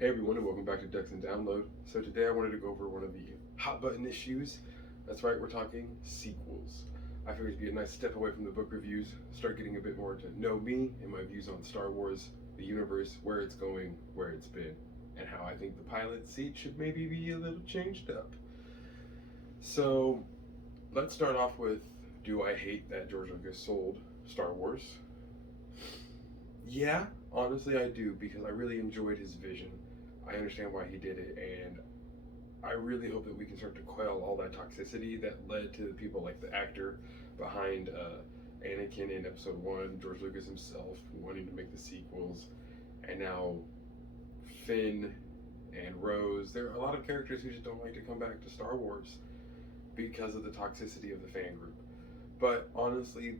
Hey everyone, and welcome back to Decks and Download. So today I wanted to go over one of the hot button issues. That's right, we're talking sequels. I figured it'd be a nice step away from the book reviews, start getting a bit more to know me and my views on Star Wars, the universe, where it's going, where it's been, and how I think the pilot seat should maybe be a little changed up. So let's start off with, do I hate that George Lucas sold Star Wars? Yeah, honestly I do, because I really enjoyed his vision. I understand why he did it, and I really hope that we can start to quell all that toxicity that led to people like the actor behind Anakin in Episode One, George Lucas himself wanting to make the sequels, and now Finn and Rose. There are a lot of characters who just don't like to come back to Star Wars because of the toxicity of the fan group. But honestly,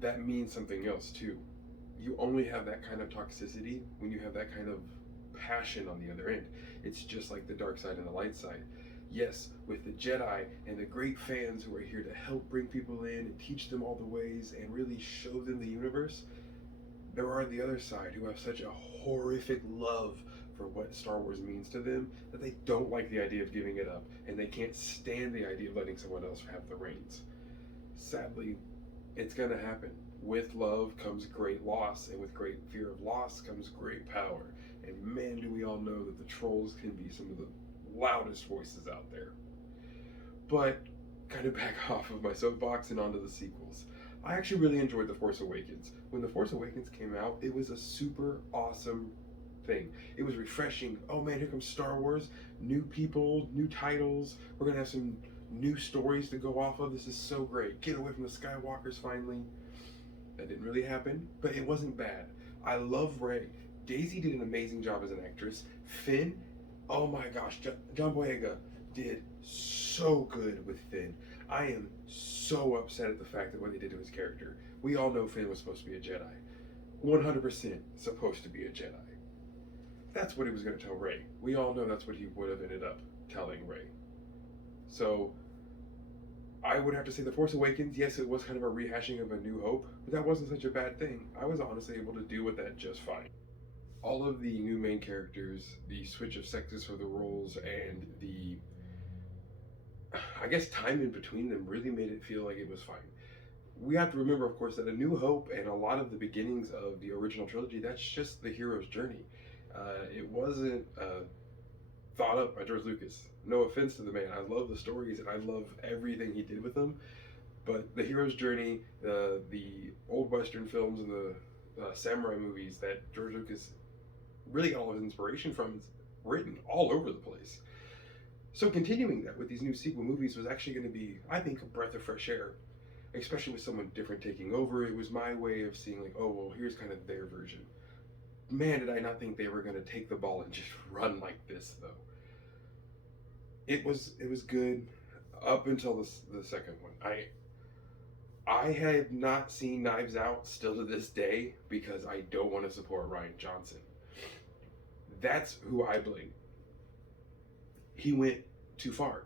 that means something else too. You only have that kind of toxicity when you have that kind of passion on the other end. It's just like the dark side and the light side. Yes, with the Jedi and the great fans who are here to help bring people in and teach them all the ways and really show them the universe, there are the other side who have such a horrific love for what Star Wars means to them that they don't like the idea of giving it up, and they can't stand the idea of letting someone else have the reins. Sadly, it's going to happen. With love comes great loss, and with great fear of loss comes great power. And man, do we all know that the trolls can be some of the loudest voices out there. But kind of back off of my soapbox and onto the sequels. I actually really enjoyed The Force Awakens. When The Force Awakens came out, it was a super awesome thing. It was refreshing. Oh man, here comes Star Wars. New people, new titles. We're going to have some new stories to go off of. This is so great. Get away from the Skywalkers finally. That didn't really happen, but it wasn't bad. I love Rey. Daisy did an amazing job as an actress. Finn, oh my gosh, John Boyega did so good with Finn. I am so upset at the fact that what they did to his character. We all know Finn was supposed to be a Jedi. 100% supposed to be a Jedi. That's what he was going to tell Rey. We all know that's what he would have ended up telling Rey. So I would have to say The Force Awakens, yes, it was kind of a rehashing of A New Hope, but that wasn't such a bad thing. I was honestly able to deal with that just fine. All of the new main characters, the switch of sexes for the roles, and the, I guess, time in between them really made it feel like it was fine. We have to remember, of course, that A New Hope and a lot of the beginnings of the original trilogy, that's just the hero's journey. It wasn't thought up by George Lucas. No offense to the man. I love the stories and I love everything he did with them. But the hero's journey, the old Western films and the samurai movies that George Lucas really got all of his inspiration from is written all over the place. So continuing that with these new sequel movies was actually going to be, I think, a breath of fresh air, especially with someone different taking over. It was my way of seeing like, oh, well, here's kind of their version. Man, did I not think they were going to take the ball and just run like this, though. It was good up until the second one. I have not seen Knives Out still to this day because I don't want to support Rian Johnson. That's who I blame. He went too far.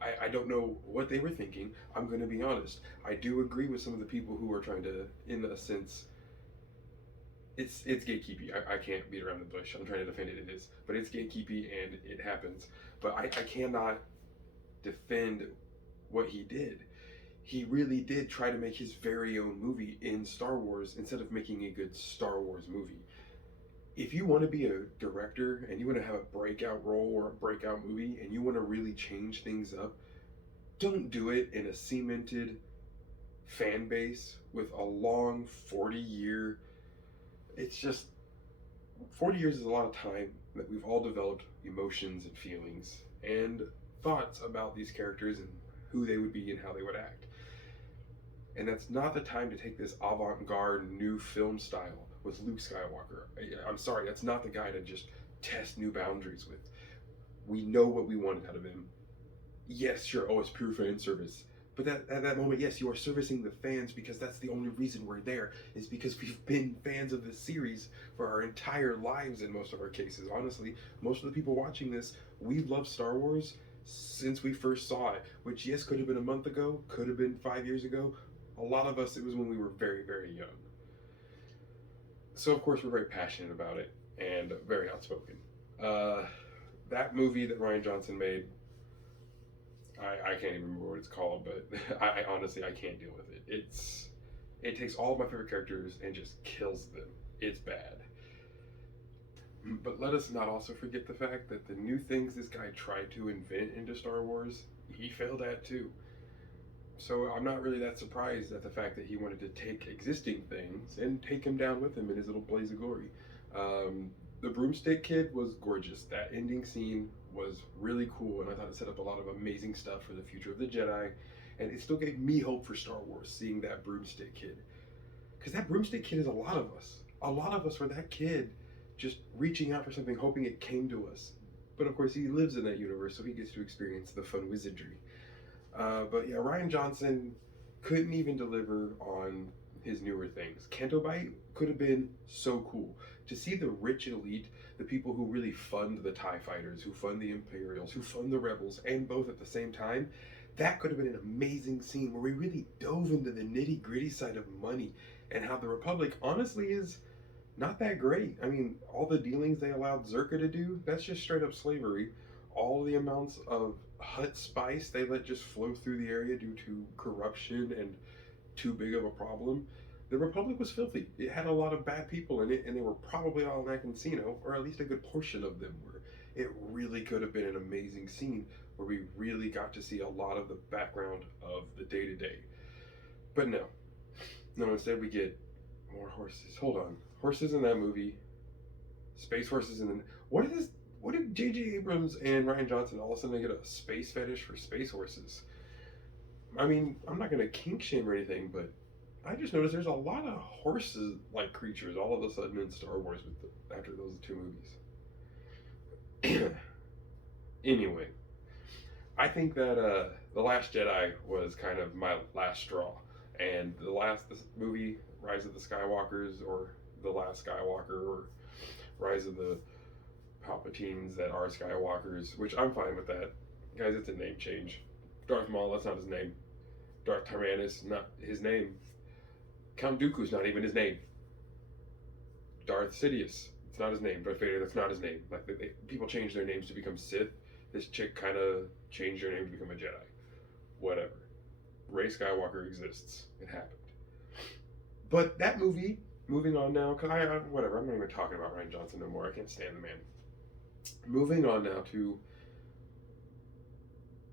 I don't know what they were thinking. I'm going to be honest. I do agree with some of the people who are trying to, in a sense, it's gatekeepy. I can't beat around the bush. I'm trying to defend it. It is, but it's gatekeepy and it happens. But I cannot defend what he did. He really did try to make his very own movie in Star Wars instead of making a good Star Wars movie. If you want to be a director and you want to have a breakout role or a breakout movie and you want to really change things up, don't do it in a cemented fan base with a long 40-year. It's just 40 years is a lot of time that we've all developed emotions and feelings and thoughts about these characters and who they would be and how they would act. And that's not the time to take this avant-garde new film style with Luke Skywalker. I'm sorry, that's not the guy to just test new boundaries with. We know what we wanted out of him. Yes, sure, oh, it's pure fan service. But at that moment, yes, you are servicing the fans because that's the only reason we're there, is because we've been fans of this series for our entire lives in most of our cases. Honestly, most of the people watching this, we've loved Star Wars since we first saw it, which, yes, could have been a month ago, could have been 5 years ago. A lot of us, it was when we were very, very young. So, of course, we're very passionate about it and very outspoken. Uh, that movie that Ryan Johnson made, I can't even remember what it's called, but I honestly I can't deal with it. It takes all of my favorite characters and just kills them. It's bad. But let us not also forget the fact that the new things this guy tried to invent into Star Wars, he failed at too. So I'm not really that surprised at the fact that he wanted to take existing things and take him down with him in his little blaze of glory. The broomstick kid was gorgeous. That ending scene was really cool, and I thought it set up a lot of amazing stuff for the future of the Jedi. And it still gave me hope for Star Wars seeing that broomstick kid. Because that broomstick kid is a lot of us. A lot of us were that kid just reaching out for something, hoping it came to us. But of course, he lives in that universe, so he gets to experience the fun wizardry. But yeah, Ryan Johnson couldn't even deliver on his newer things. Canto Bight could have been so cool. To see the rich elite, the people who really fund the TIE fighters, who fund the Imperials, who fund the Rebels, and both at the same time, that could have been an amazing scene where we really dove into the nitty gritty side of money and how the Republic honestly is not that great. I mean, all the dealings they allowed Zerka to do, that's just straight up slavery. All the amounts of hut spice they let just flow through the area due to corruption and too big of a problem. The Republic was filthy. It had a lot of bad people in it, and they were probably all in that casino, or at least a good portion of them were. It really could have been an amazing scene where we really got to see a lot of the background of the day to day. But no. No, instead we get more horses. Hold on. Horses in that movie. Space horses in the. What is this? What did J.J. Abrams and Ryan Johnson all of a sudden get a space fetish for space horses? I mean, I'm not gonna kink shame or anything, but I just noticed there's a lot of horses like creatures all of a sudden in Star Wars after those two movies. Anyway, I think that The Last Jedi was kind of my last straw, and this movie, Rise of the Skywalkers, or The Last Skywalker, or Rise of the Palpatines that are Skywalkers, which I'm fine with that. Guys, it's a name change. Darth Maul, that's not his name. Darth Tyrannus, not his name. Count Dooku's not even his name. Darth Sidious, it's not his name. Darth Vader, that's not his name. Like people change their names to become Sith. This chick kind of changed her name to become a Jedi. Whatever. Rey Skywalker exists. It happened. But that movie, moving on now, because whatever, I'm not even talking about Ryan Johnson no more. I can't stand the man. Moving on now to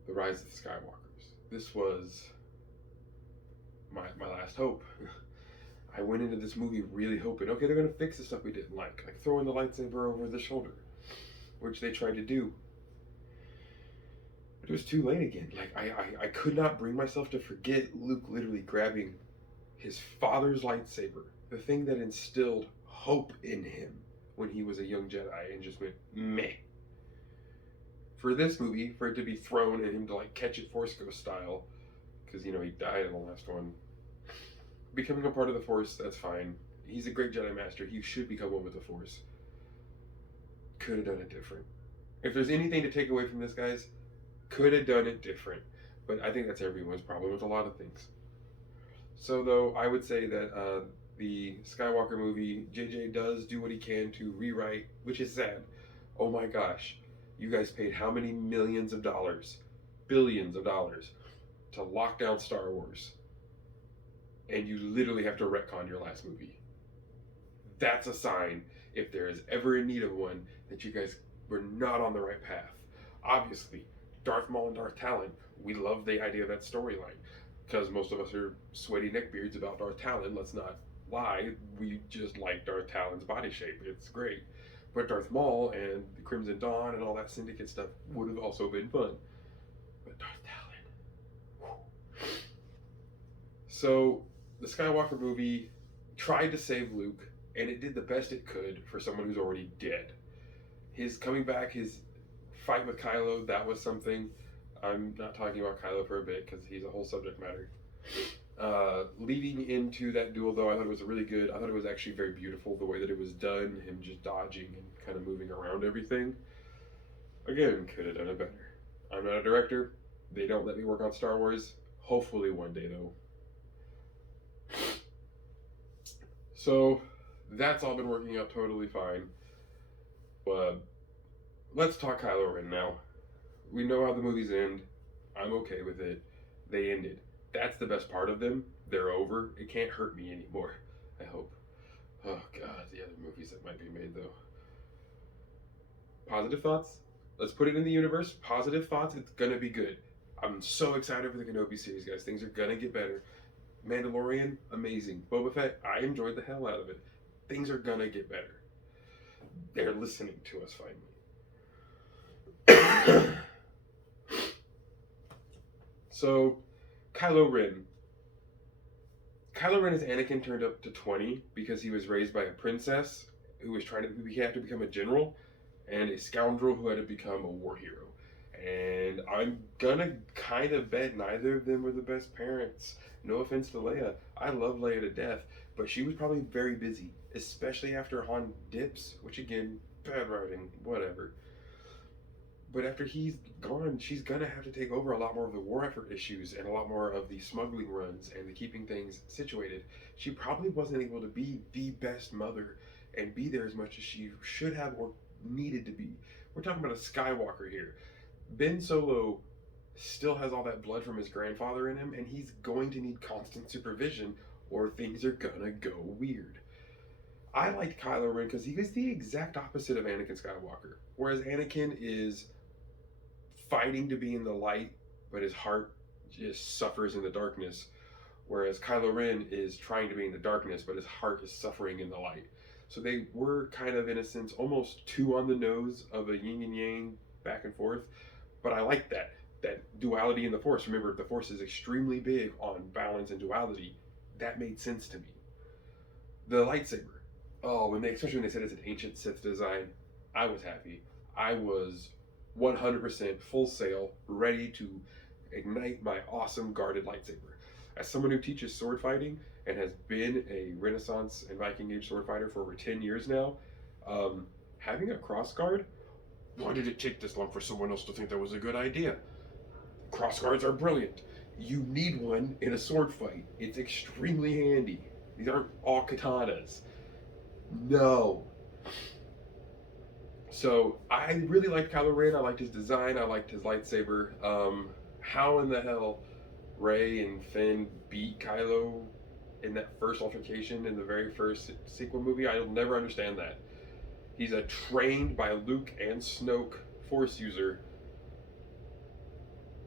The Rise of the Skywalkers. This was my last hope. I went into this movie really hoping, okay, they're going to fix the stuff we didn't like throwing the lightsaber over the shoulder, which they tried to do. But it was too late again. Like, I could not bring myself to forget Luke literally grabbing his father's lightsaber, the thing that instilled hope in him when he was a young Jedi, and just went, meh. For this movie, for it to be thrown and him to like catch it Force Ghost style, because he died in the last one. Becoming a part of the Force, that's fine. He's a great Jedi Master. He should become one with the Force. Could have done it different. If there's anything to take away from this, guys, could have done it different. But I think that's everyone's problem with a lot of things. So, though, I would say that the Skywalker movie, JJ does do what he can to rewrite, which is sad. Oh my gosh. You guys paid how many millions of dollars, billions of dollars, to lock down Star Wars, and you literally have to retcon your last movie. That's a sign, if there is ever a need of one, that you guys were not on the right path. Obviously, Darth Maul and Darth Talon, we love the idea of that storyline, because most of us are sweaty neckbeards about Darth Talon. Let's not lie, we just like Darth Talon's body shape. It's great. But Darth Maul and the Crimson Dawn and all that Syndicate stuff would have also been fun. But Darth Talon. Whew. So, the Skywalker movie tried to save Luke, and it did the best it could for someone who's already dead. His coming back, his fight with Kylo, that was something. I'm not talking about Kylo for a bit, because he's a whole subject matter. Leading into that duel, though, I thought it was really good. I thought it was actually very beautiful, the way that it was done, him just dodging and kind of moving around everything. Again, could have done it better. I'm not a director. They don't let me work on Star Wars. Hopefully one day, though. So, that's all been working out totally fine. But let's talk Kylo Ren now. We know how the movies end. I'm okay with it. They ended. That's the best part of them. They're over. It can't hurt me anymore. I hope. Oh God, the other movies that might be made though. Positive thoughts. Let's put it in the universe. Positive thoughts. It's gonna be good. I'm so excited for the Kenobi series, guys. Things are gonna get better. Mandalorian, amazing. Boba Fett, I enjoyed the hell out of it. Things are gonna get better. They're listening to us finally. So, Kylo Ren. Kylo Ren as Anakin turned up to 20 because he was raised by a princess who was trying to have to become a general, and a scoundrel who had to become a war hero. And I'm gonna kind of bet neither of them were the best parents. No offense to Leia. I love Leia to death, but she was probably very busy, especially after Han dips, which again, bad writing, whatever. But after he's gone, she's gonna have to take over a lot more of the war effort issues and a lot more of the smuggling runs and the keeping things situated. She probably wasn't able to be the best mother and be there as much as she should have or needed to be. We're talking about a Skywalker here. Ben Solo still has all that blood from his grandfather in him, and he's going to need constant supervision or things are gonna go weird. I liked Kylo Ren because he was the exact opposite of Anakin Skywalker. Whereas Anakin is fighting to be in the light, but his heart just suffers in the darkness. Whereas Kylo Ren is trying to be in the darkness, but his heart is suffering in the light. So they were kind of, in a sense, almost two on the nose of a yin and yang back and forth. But I like that duality in the Force. Remember, the Force is extremely big on balance and duality. That made sense to me. The lightsaber. Oh, especially when they said it's an ancient Sith design, I was happy. I was 100% full sail, ready to ignite my awesome guarded lightsaber. As someone who teaches sword fighting and has been a Renaissance and Viking Age sword fighter for over 10 years now, having a cross guard, why did it take this long for someone else to think that was a good idea? Cross guards are brilliant. You need one in a sword fight. It's extremely handy. These aren't all katanas. No. So I really liked Kylo Ren. I liked his design. I liked his lightsaber. How in the hell Rey and Finn beat Kylo in that first altercation in the very first sequel movie? I'll never understand that. He's a trained by Luke and Snoke Force user.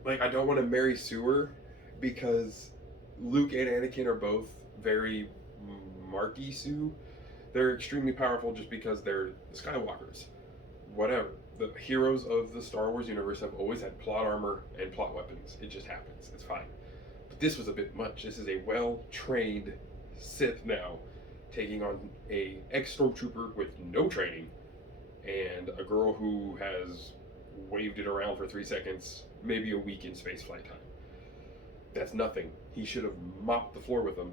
Like, I don't want to marry Sewer because Luke and Anakin are both very Marky Sue. They're extremely powerful just because they're the Skywalkers. Whatever. The heroes of the Star Wars universe have always had plot armor and plot weapons. It just happens. It's fine. But this was a bit much. This is a well-trained Sith now taking on a ex-stormtrooper with no training and a girl who has waved it around for 3 seconds, maybe a week in space flight time. That's nothing. He should have mopped the floor with them.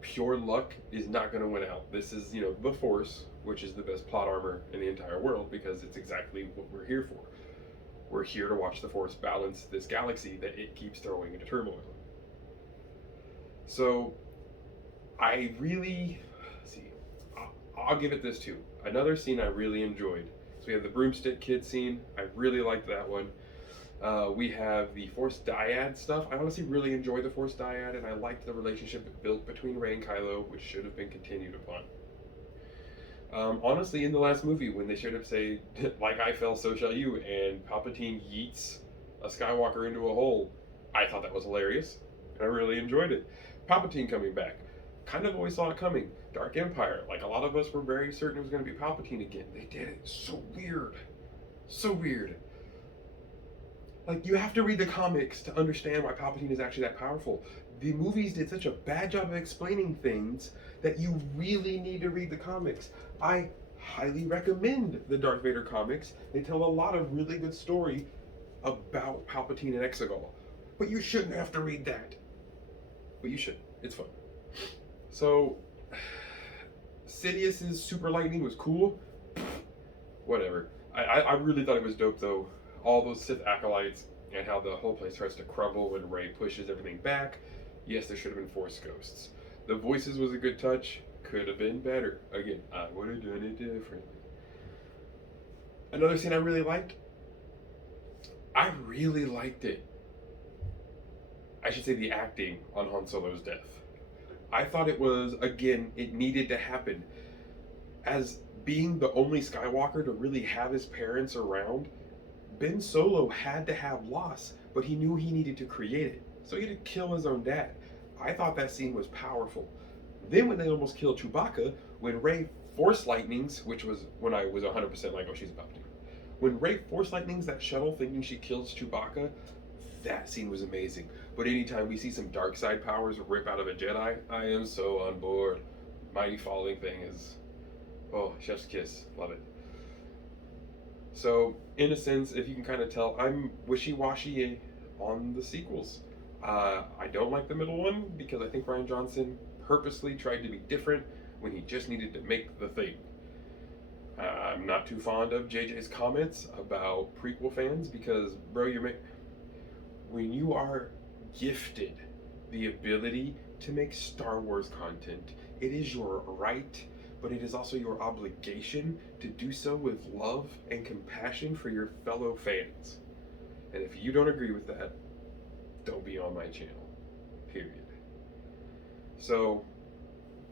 Pure luck is not going to win out. This is, the Force, which is the best plot armor in the entire world because it's exactly what we're here for. We're here to watch the Force balance this galaxy that it keeps throwing into turmoil. So, I really, I'll give it this too. Another scene I really enjoyed. So we have the broomstick kid scene. I really liked that one. We have the Force dyad stuff. I honestly really enjoy the Force dyad, and I liked the relationship it built between Rey and Kylo, which should have been continued upon. Honestly, in the last movie, when they should have said, like I fell, so shall you, and Palpatine yeets a Skywalker into a hole, I thought that was hilarious, and I really enjoyed it. Palpatine coming back. Kind of always saw it coming. Dark Empire, like a lot of us were very certain it was going to be Palpatine again. They did it. So weird. So weird. Like, you have to read the comics to understand why Palpatine is actually that powerful. The movies did such a bad job of explaining things that you really need to read the comics. I highly recommend the Darth Vader comics. They tell a lot of really good story about Palpatine and Exegol. But you shouldn't have to read that. But you should. It's fun. So, Sidious's super lightning was cool. Whatever. I really thought it was dope, though. All those Sith acolytes and how the whole place starts to crumble when Rey pushes everything back. Yes, there should have been Force ghosts. The voices was a good touch. Could have been better. Again, I would have done it differently. Another scene I really liked. I really liked it. I should say the acting on Han Solo's death. I thought it was, again, it needed to happen. As being the only Skywalker to really have his parents around, Ben Solo had to have loss, but he knew he needed to create it. So he had to kill his own dad. I thought that scene was powerful. Then when they almost killed Chewbacca, when Rey force lightnings, which was when I was 100% like, oh, she's about to. When Rey force lightnings that shuttle thinking she kills Chewbacca, that scene was amazing. But anytime we see some dark side powers rip out of a Jedi, I am so on board. Mighty falling thing is, oh, chef's kiss. Love it. So, in a sense, if you can kind of tell, I'm wishy-washy on the sequels. I don't like the middle one because I think Rian Johnson purposely tried to be different when he just needed to make the thing. I'm not too fond of JJ's comments about prequel fans because, bro, when you are gifted the ability to make Star Wars content, it is your right, but it is also your obligation to do so with love and compassion for your fellow fans. And if you don't agree with that, don't be on my channel. Period. So,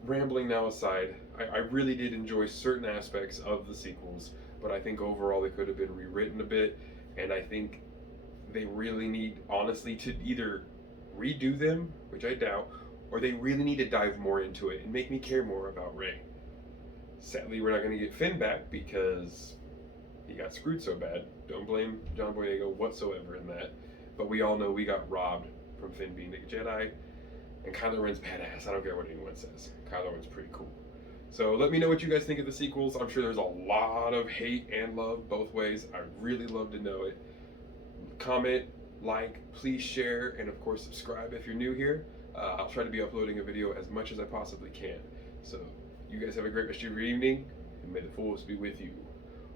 rambling now aside, I really did enjoy certain aspects of the sequels, but I think overall they could have been rewritten a bit, and I think they really need, honestly, to either redo them, which I doubt, or they really need to dive more into it and make me care more about Rey. Sadly, we're not going to get Finn back because he got screwed so bad. Don't blame John Boyega whatsoever in that, but we all know we got robbed from Finn being a Jedi, and Kylo Ren's badass. I don't care what anyone says. Kylo Ren's pretty cool. So let me know what you guys think of the sequels. I'm sure there's a lot of hate and love both ways. I'd really love to know it. Comment, like, please share, and of course subscribe if you're new here. I'll try to be uploading a video as much as I possibly can. So you guys have a great rest of your evening, and may the force be with you,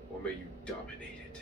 or may you dominate it.